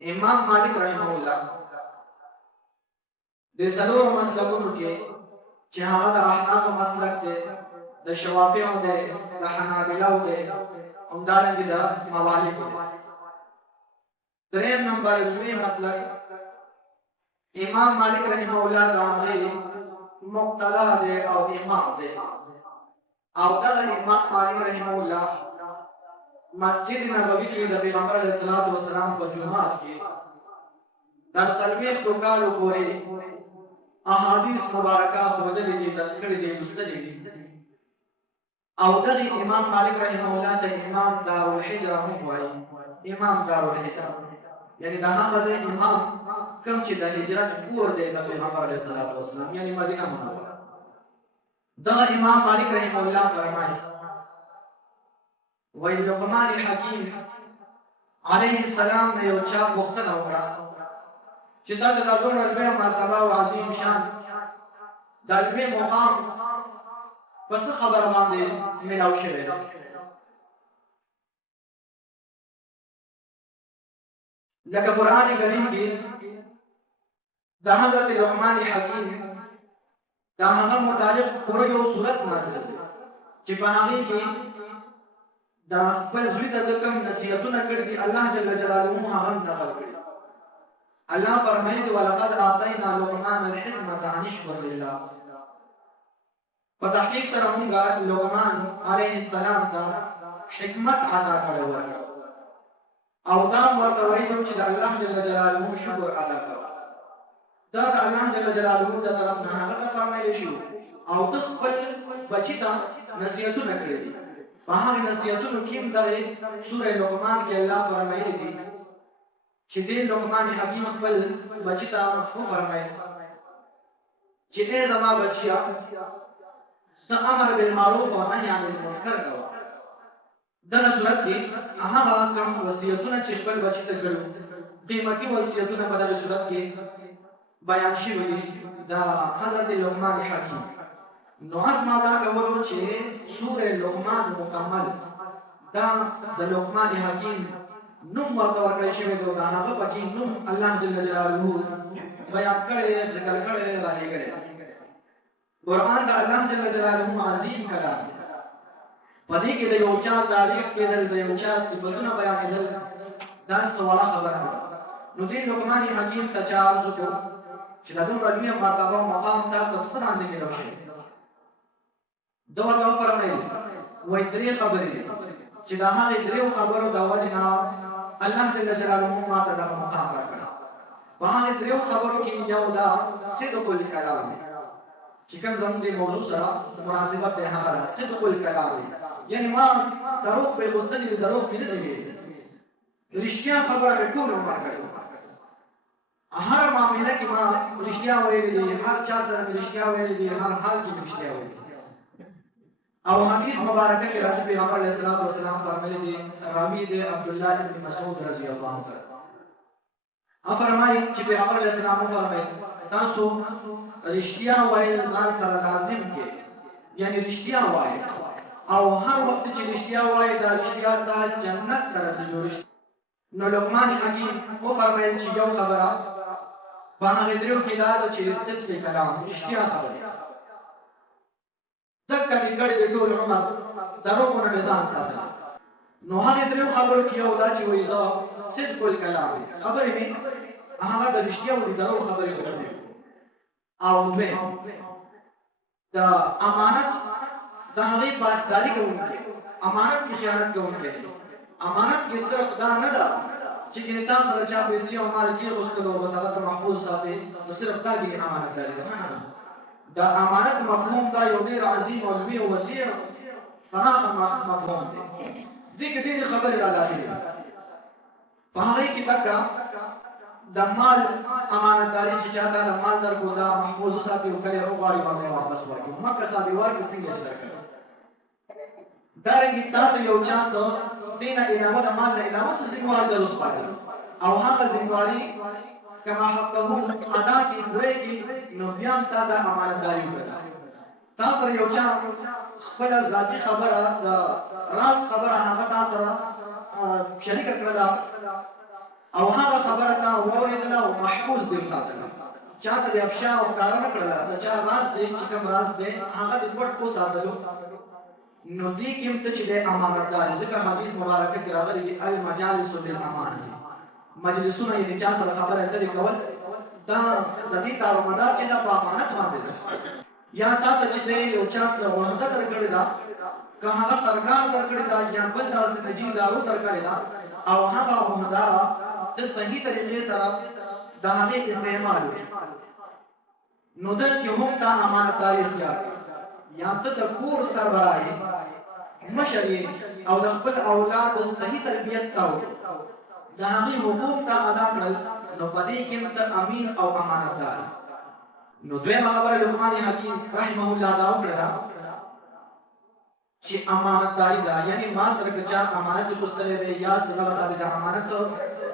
امام مالک رحمه الله د څلورو مسلکونو کې چې هغه د احناف مسلک دی، د شوافیو دی، د حنابلو دی، همدارنګه د موالکو دی. دریم نمبر دوی مسلک امام مالک رحمه الله د هغې مقتدا دی او امام دی. او دغه امام مالک رحمه الله مسجد نبوي کې د پیغمبر علیه الصلاة والسلام په جومات کې در څلوېښتو کالو پورې احادیث مبارکه ښودلې دي، درس کړي دي، لوستلې دي. او دغه امام مالک رحمه الله ته امام دارالحجره هم وایي. امام دارالحجره یعنی د هغه ځای امام کوم چې د هجرت کور دی د پیغمبر علیه الصلاة والسلام، یعنی مدینه منوره. دغه امام مالک رحمه الله فرمایي وی لقمان حکیم علیه السلام نه یو چا پوښتنه وکړه چې دا د دومره لویه مرتبه او عظیم شان د لوی مقام په څه خبره باندې میلاو شوی دی؟ لکه قرآن کریم کې د حضرت لقمان حکیم د هغه متعلق پوره یو صورت نازل دی چې په هغې کې دا خپل زوی ته د کوم نصیحتونه کړي دي الله جل جلاله هغه نقل کړي. الله فرمایي ولقد آتینا لقمان الحکمة ان اشکر لله. په تحقیق سره مونږه لقمان علیه السلام ته حکمت عطا کړی و او دا ورته وایي چې د الله جل جلاله شکر ادا کوه. دا د الله جل جلاله د طرف نه هغه ته فرمایلی شو او ته خپل بچي ته نصیحتونه کړي دي. په هغه نصیحتونو کې هم دغه سوره لقمان کې الله فرمایلی دي چې دې لقمان حکیم خپل بچي ته وفرمایل چې ای زما بچیا ته امر بالمعروف او نهی عن المنکر کوه. دغه صورت کې هغه کوم وصیتونه چې خپل بچي ته کړو قیمتي وصیتونه په دغه صورت کې بیان شوي دي د حضرت لقمان حکیم. نو از ما دا کولو چې سوره لقمان مکمل دا د لقمان حکیم نوم ورته ورکړی شوی دی او د هغه پکې نوم الله جل جلاله بیان کړی، ذکر کړی، راغلی کړی. قرآن د الله جل جلاله عظیم کلام دی. په دې کې د یو چا تعریف کېدل، د یو چا صفتونه بیانېدل دا څه وړه خبره ده. نو دې لقمان حکیم ته چا عرض وکړو چې دا دومره لویه مرتبه او مقام تا په څه باندې میلاو شوی؟ دا ورته وفرمایل وایي درې خبرې دي چې د هغې درېو خبرو د وجې نه الله جل جلاله ما ته دغه مقام راکړی. په هغې درېو خبرو کې یو دا صدق الکلام دی چې کوم زموږ د موضوع سره مناسبت دی، هغه ده صدق الکلام دی. یعنی ما دروغ پرېښودلي دي، دروغ مې نه دي ویلي، رښتیا خبره مې ټول عمر کړې. هر معامله کې ما رښتیا ویلي دي، هر چا سره مې رښتیا ویلي دي، هر حال کې مې رښتیا ویلي دي. او حدیث مبارکه کې راځي پیغمبر علیه الصلاة والسلام فرمایلي دي، راوي دی عبدالله ابن مسعود رضی الله عنه فرمایي چې پیغمبر علیه السلام وفرمایل تاسو رښتیا ویل ځان سره لازم کړئ، یعنی رښتیا وایئ او هر وخت چې رښتیا وایئ دا رښتیا ته جنت ته رسېږي. نو لقمان حکیم وفرمایل چې یو خبره په هغې درېو کې دا ده چې صدق کلام رښتیا خبرې دکه مې کړې د ټول عمر دروغو نه مې ځان ساتلی. نو هغې درېو خبرو کې یو دا چې وایي زه صدق الکلام خبرې مې هغه د رښتیا او د دروغ خبرې وکړې. او دویم د امانت د هغې پاسداري کوونکی، امانت کې خیانت کوونکی دی. امانت کې صرف دا نه ده چې ګینې تا سره چا پیسې او مال کېغوستلو او بس هغه ته محفوظ ساتې نو صرف دا ګینې امانتداري ده. دا امانت مفهوم دا یو ډېر عظیم او لوی او وسیع پراخه مفهوم دی. دې کې ډېرې خبرې راداخلې دي. په هغې کې دکه د مال امانتداري چې چا ته د مال درکړو دا محفوظ وساتي او کله وغواړي ورته واپس ورکړي، مکه صاحب ورکړي څنګه چې درکړي. دارنګې تا ته یو چا څه دې نه علاوه د مال نه علاوه څه ذمهواري در وسپاري او هغه ذمهواري کما حقه ادا کړي، پوره کړي، نو بیا هم تا دا امانتداري وکړه. تا سره یو چا خپله ذاتي خبره د راز خبره هغه تا سره شریکه کړله او هغه خبره تا واورېدله او محفوظ دې وساتله چاته دې افشا او ښکاره نه کړله د چا راز دی چې کوم راز دی هغه دې پټ وساتلو نو دې کې هم ته چې دی امانتدار ځکه حدیث مبارکه کې راغلي دي المجالس بالامانه مجلسونه یې چا سره خبره اترې کول دا د دې دارومدار چې دا په امانت باندې ده یا تا ته چې دی یو چا سره وعده درکړې ده که هغه سرکار درکړې ده یا بل داسې نجي ادارو درکړې ده او هغه وعده د صحیح طریقې سره د هغې استعمال نو دلته هم دا امانتداري اختیار یا ته د کور سربراه یې مشر یې او د خپل اولاد صحیح تربیت ته د هغې حقوق ته ادا کړل نو په دې کې ته امین او امانتدار نو دویمه خبره لقمان حکیم رحمه الله دا وکړله چې امانتداري ده یعنی ما سره که چا امانت اخیستلی دی یا سبا ساتي د امانت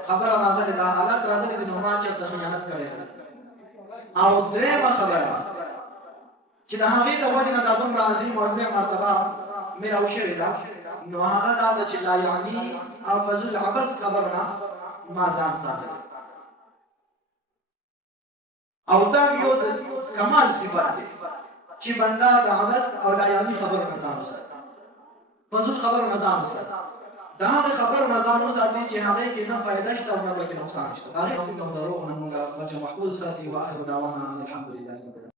خبره راغلې ده حالات راغلي دي نو ما چېرته خیانت کړی او درېیمه خبره چې د هغې د وجې نه دا دومره عظیم او لویه مرتبه میلاو شوې ده نو هغه دا ده چې لا یعنی او فضل عبس خبر نه ما ځان ساتلی او دا یو د کمال صفت دی چې بنده د عبس او لا یعنی خبرو نه ځان وساتي فضل خبرو نه ځان وساتي د هغې خبرو نه ځان وساتي چې هغې کې نه فایده شته او نه بلکې نقصان شته د هغې حکم او دروغ نه موږ بچه محفوظ ساتي واخر دعوانا ان الحمد لله